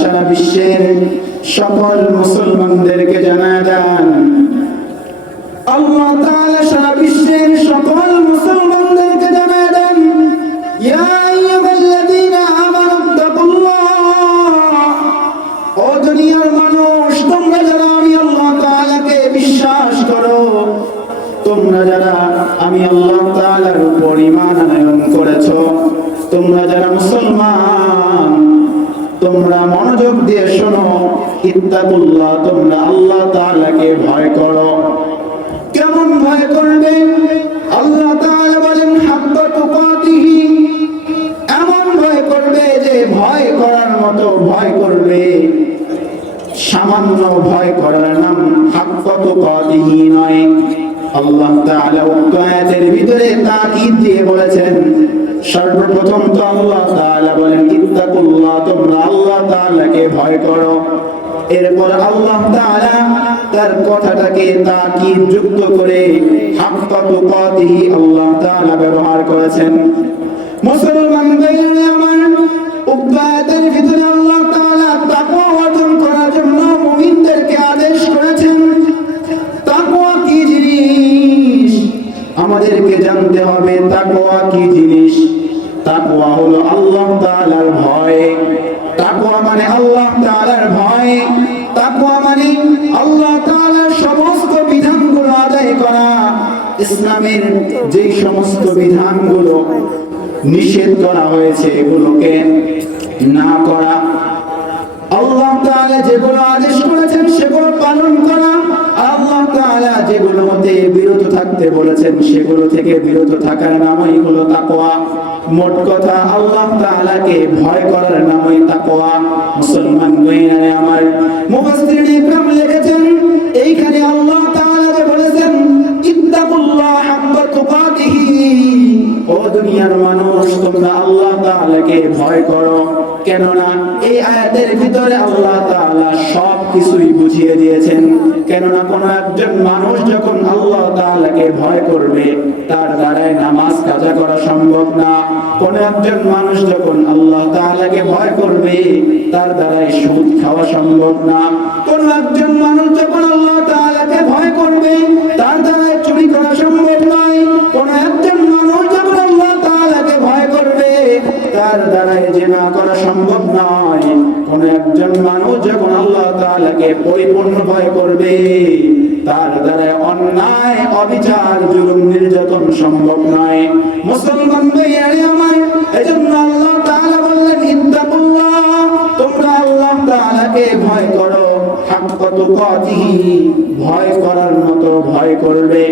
সারা বিশ্বের সকল মুসলমানদেরকে জানা দেন। আল্লাহ ঈমান আনয়ন করেছ। তোমরা যারা মুসলমান, তোমরা মনোযোগ দিয়ে শোনো। ইত্তাকুল্লাহ, তোমরা আল্লাহ তাআলাকে ভয় করো। কেমন ভয় করবে? আল্লাহ তাআলা বলেন হাক্কা তুকাতিহি। এমন ভয় করবে যে ভয় করার মতো ভয় করবে। সামান্য ভয় করার নাম হাক্কা তুকাতিহি নয়। আল্লাহ তাআলা উক্ত আয়াতের ভিতরে তাকিদ দিয়ে বলেছেন, সর্বপ্রথম তো আল্লাহ তাআলা বলেন, ইত্তাকুল্লাহ, তোমরা আল্লাহ তাআলাকে ভয় করো। এরপর আল্লাহ তাআলা তার কথাটাকে তাকিদ যুক্ত করে হাক্কা তুকাতিহি আল্লাহ তাআলা ব্যবহার করেছেন। মুসলমান ভাইরা আমার আমাদেরকে জানতে হবে তাকওয়া কি জিনিস? তাকওয়া হলো আল্লাহ তাআলার ভয়। তাকওয়া মানে আল্লাহ তাআলার ভয়। তাকওয়া মানে আল্লাহ তাআলার সমস্ত বিধানগুলো আদায় করা। ইসলামের যে সমস্ত বিধানগুলো নিষেধ করা হয়েছে এগুলোকে না করা। আল্লাহ তাআলা যেগুলো আদেশ করেছেন সেগুলো পালন করা বিরত বলেছেন, সেগুলো থেকে বিরত থাকার নামই হলো তাকোয়া মোট কথা, আল্লাহ তাআলাকে ভয় করার নামই দুনিয়ার মানুষ, তোমরা আল্লাহ তাআলাকে ভয় করো। কেননা এই আয়াতের ভিতরে আল্লাহ তাআলা সব কিছুই বুঝিয়ে দিয়েছেন। কেননা কোন একজন মানুষ যখন আল্লাহ তাআলাকে ভয় করবে, তার দ্বারাই নামাজ কাজা করা সম্ভব না। কোন একজন মানুষ যখন আল্লাহ তাআলাকে ভয় করবে, তার দ্বারাই সুদ খাওয়া সম্ভব না। কোন একজন মানুষ যখন আল্লাহ তাআলাকে ভয় করবে, তার দ্বারাই চুরি করা সম্ভব নয় কোন একজন মানুষ যখন আল্লাহ তাআলাকে ভয় করবে তার দ্বারাই জেনা করা সম্ভব নয়। কোন একজন মানুষ যখন আল্লাহ তাআলাকে পরিপূর্ণ ভয় করবে, তার দ্বারা অন্যায়, অবিচার, জুলুম, নির্যাতন সম্ভব নয়। মুসলমান ভাইয়ারে আমার, এজন্য আল্লাহ তাআলা বললেন তোমরা আল্লাহ তাআলাকে ভয় করো। হাক্কা তুকাতিহি ভয় করার মতো ভয় করবে।